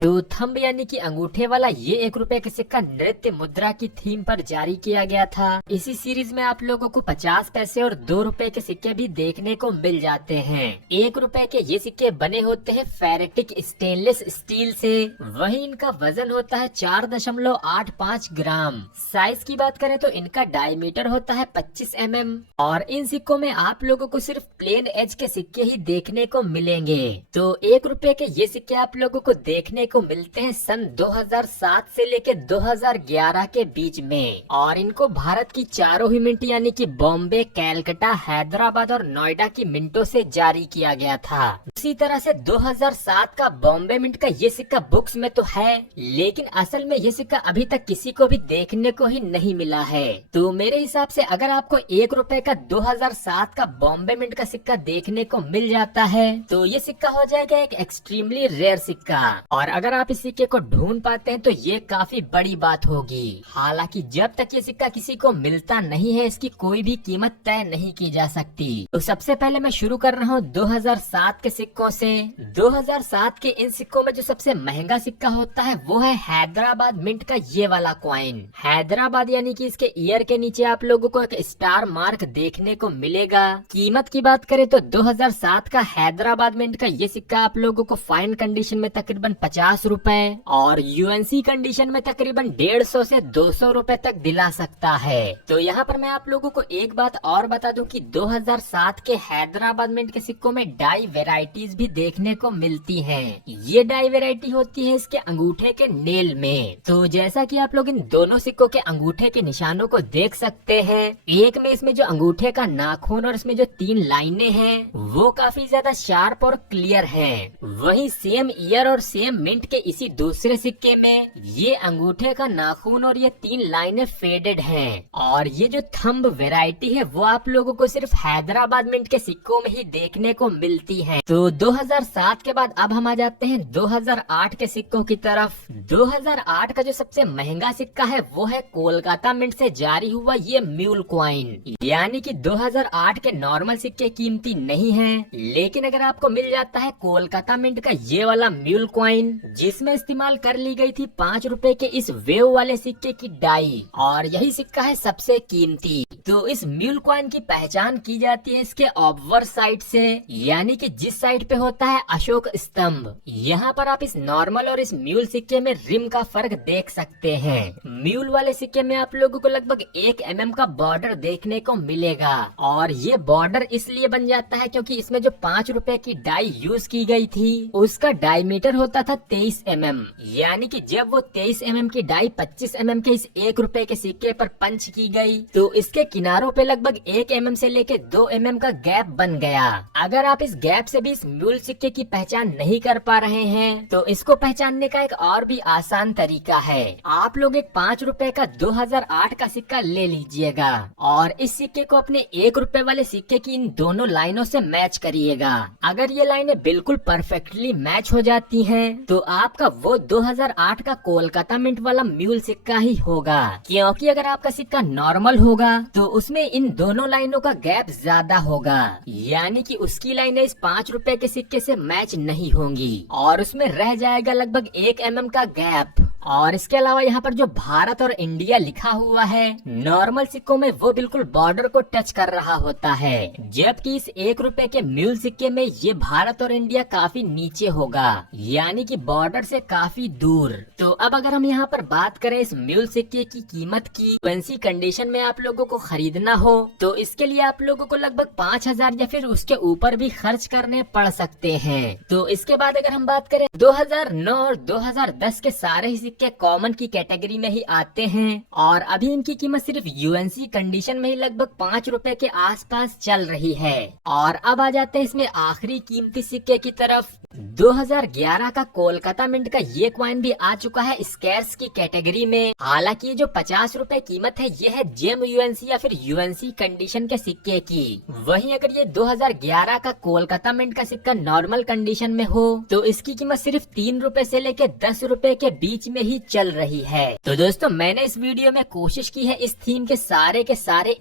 तो थंब यानी कि अंगूठे वाला ये 1 रुपए का सिक्का नृत्य मुद्रा की थीम पर जारी किया गया था। इसी सीरीज में आप लोगों को 50 पैसे और 2 रुपए के सिक्के भी देखने को मिल जाते हैं। 1 रुपए के ये सिक्के बने होते हैं फेरेटिक स्टेनलेस स्टील से। वहीं इनका वजन होता है 4.85 ग्राम। साइज की बात करें तो इनका डायमीटर होता है 25 mm और इन सिक्कों में आप लोगों को सिर्फ प्लेन एज के सिक्के ही देखने को मिलेंगे। तो 1 रुपए के ये सिक्के आप लोगों को देखने को मिलते हैं सन 2007 से लेके 2011 के बीच में और इनको भारत की चारों ही मिंट यानी कि बॉम्बे, कैलकाटा, हैदराबाद और नोएडा की मिंटों से जारी किया गया था। उसी तरह से 2007 का बॉम्बे मिंट का ये सिक्का बुक्स में तो है, लेकिन असल में ये सिक्का अभी तक किसी को भी देखने को ही नहीं मिला है। तो मेरे हिसाब से अगर आपको 1 रुपए का 2007 का बॉम्बे मिंट का सिक्का देखने को मिल जाता है तो ये सिक्का हो जाएगा एक एक्सट्रीमली रेयर सिक्का। और अगर आप इस सिक्के को ढूंढ पाते हैं तो ये काफी बड़ी बात होगी। हालांकि जब तक ये सिक्का किसी को मिलता नहीं है इसकी कोई भी कीमत तय नहीं की जा सकती। तो सबसे पहले मैं शुरू कर रहा हूँ 2007 के सिक्कों से। 2007 के इन सिक्कों में जो सबसे महंगा सिक्का होता है वो है हैदराबाद मिंट का ये वाला कॉइन। हैदराबाद यानी कि इसके ईयर के नीचे आप लोगों को एक स्टार मार्क देखने को मिलेगा। कीमत की बात करें तो 2007 का हैदराबाद मिंट का ये सिक्का आप लोगों को फाइन कंडीशन में तकरीबन 50 रुपए और यूएनसी कंडीशन में तकरीबन 150 से 200 रुपए तक दिला सकता है। तो यहाँ पर मैं आप लोगों को एक बात और बता दूं कि 2007 के हैदराबाद मिंट के सिक्कों में डाई वेराइटीज भी देखने को मिलती हैं। ये डाई वेराइटी होती है इसके अंगूठे के नेल में। तो जैसा कि आप लोग इन दोनों सिक्कों के अंगूठे के निशानों को देख सकते हैं, एक में इसमें जो अंगूठे का नाखून और इसमें जो 3 लाइनें हैं वो काफी ज्यादा शार्प और क्लियर हैं। वहीं सेम ईयर और सेम मिंट के इसी दूसरे सिक्के में ये अंगूठे का नाखून और ये 3 लाइनें फेडेड हैं और ये जो थंब वैरायटी है वो आप लोगों को सिर्फ हैदराबाद मिंट के सिक्कों में ही देखने को मिलती है। तो 2007 के बाद अब हम आ जाते हैं 2008 के सिक्कों की तरफ। 2008 का जो सबसे महंगा सिक्का है वो है कोलकाता मिंट से जारी हुआ ये म्यूल कॉइन। यानी कि 2008 के नॉर्मल सिक्के कीमती नहीं हैं, लेकिन अगर आपको मिल जाता है कोलकाता मिंट का ये वाला म्यूल कॉइन जिसमें इस्तेमाल कर ली गई थी 5 रुपए के इस वेव वाले सिक्के की डाई और यही सिक्का है सबसे कीमती। तो इस म्यूल कॉइन की पहचान की जाती है इसके ऑब्वर्ड साइड से, यानी कि जिस साइड पे होता है अशोक स्तंभ। यहाँ पर आप इस नॉर्मल और इस म्यूल सिक्के में रिम का फर्क देख सकते हैं। म्यूल वाले सिक्के में आप लोगों को लगभग 1 mm का बॉर्डर देखने को मिलेगा और ये बॉर्डर इसलिए बन जाता है क्योंकि इसमें जो 5 रुपए की डाई यूज की गई थी उसका डायमीटर होता था 23 mm। यानी कि जब वो 23 mm की डाई 25 mm के इस 1 रुपए के सिक्के पर पंच की गई तो इसके किनारों पे लगभग 1 mm से लेके 2 mm का गैप बन गया। अगर आप इस गैप से भी इस म्यूल सिक्के की पहचान नहीं कर पा रहे हैं तो इसको पहचानने का एक और भी आसान तरीका है। आप लोग एक 5 रुपए का 2008 का सिक्का ले लीजिएगा और इस सिक्के को अपने 1 रुपए वाले सिक्के की इन दोनों लाइनों से मैच करिएगा। अगर ये लाइनें बिल्कुल परफेक्टली मैच हो जाती हैं तो आपका वो 2008 का कोलकाता मिंट वाला म्यूल सिक्का ही होगा, क्योंकि अगर आपका सिक्का नॉर्मल होगा तो उसमें इन दोनों लाइनों का गैप ज्यादा होगा, यानी कि उसकी लाइनें इस 5 रुपए के सिक्के से मैच नहीं होंगी और उसमें रह जाएगा लगभग 1 mm का गैप। और इसके अलावा यहाँ पर जो भारत और इंडिया लिखा हुआ है नॉर्मल सिक्कों में वो बिल्कुल बॉर्डर को टच कर रहा होता है, जबकि इस 1 रुपए के म्यूल सिक्के में ये भारत और इंडिया काफी नीचे होगा, यानी कि बॉर्डर से काफी दूर। तो अब अगर हम यहाँ पर बात करें इस म्यूल सिक्के की कीमत की, फैंसी कंडीशन में आप लोगों को खरीदना हो तो इसके लिए आप लोगों को लगभग 5000 या फिर उसके ऊपर भी खर्च करने पड़ सकते हैं। तो इसके बाद अगर हम बात करें 2009 और 2010 के सारे ही सिक्के कॉमन की कैटेगरी में ही आते हैं और अभी इनकी कीमत सिर्फ यूएनसी कंडीशन में ही लगभग 5 रुपए के आसपास चल रही है। और अब आ जाते हैं इसमें आखिरी कीमती सिक्के की तरफ। 2011 का कोलकाता मिंट का ये कॉइन भी आ चुका है स्कैर्स की कैटेगरी में। हालांकि ये जो 50 रुपए कीमत है ये है जेम यूएनसी या फिर यूएनसी कंडीशन के सिक्के की। वहीं अगर ये 2011 का कोलकाता मिंट का सिक्का नॉर्मल कंडीशन में हो तो इसकी कीमत सिर्फ 3 रुपए से लेके 10 रुपए के बीच में ही चल रही है। तो दोस्तों मैंने इस वीडियो में कोशिश की है इस थीम के सारे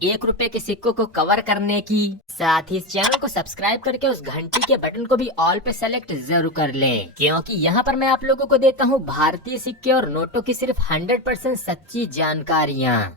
1 रुपए के सिक्कों को कवर करने की। साथ ही इस चैनल को सब्सक्राइब करके उस घंटी के बटन को भी ऑल पे सेलेक्ट जरूर कर लें, क्योंकि यहाँ पर मैं आप लोगों को देता हूँ भारतीय सिक्के और नोटों की सिर्फ 100% सच्ची जानकारियाँ।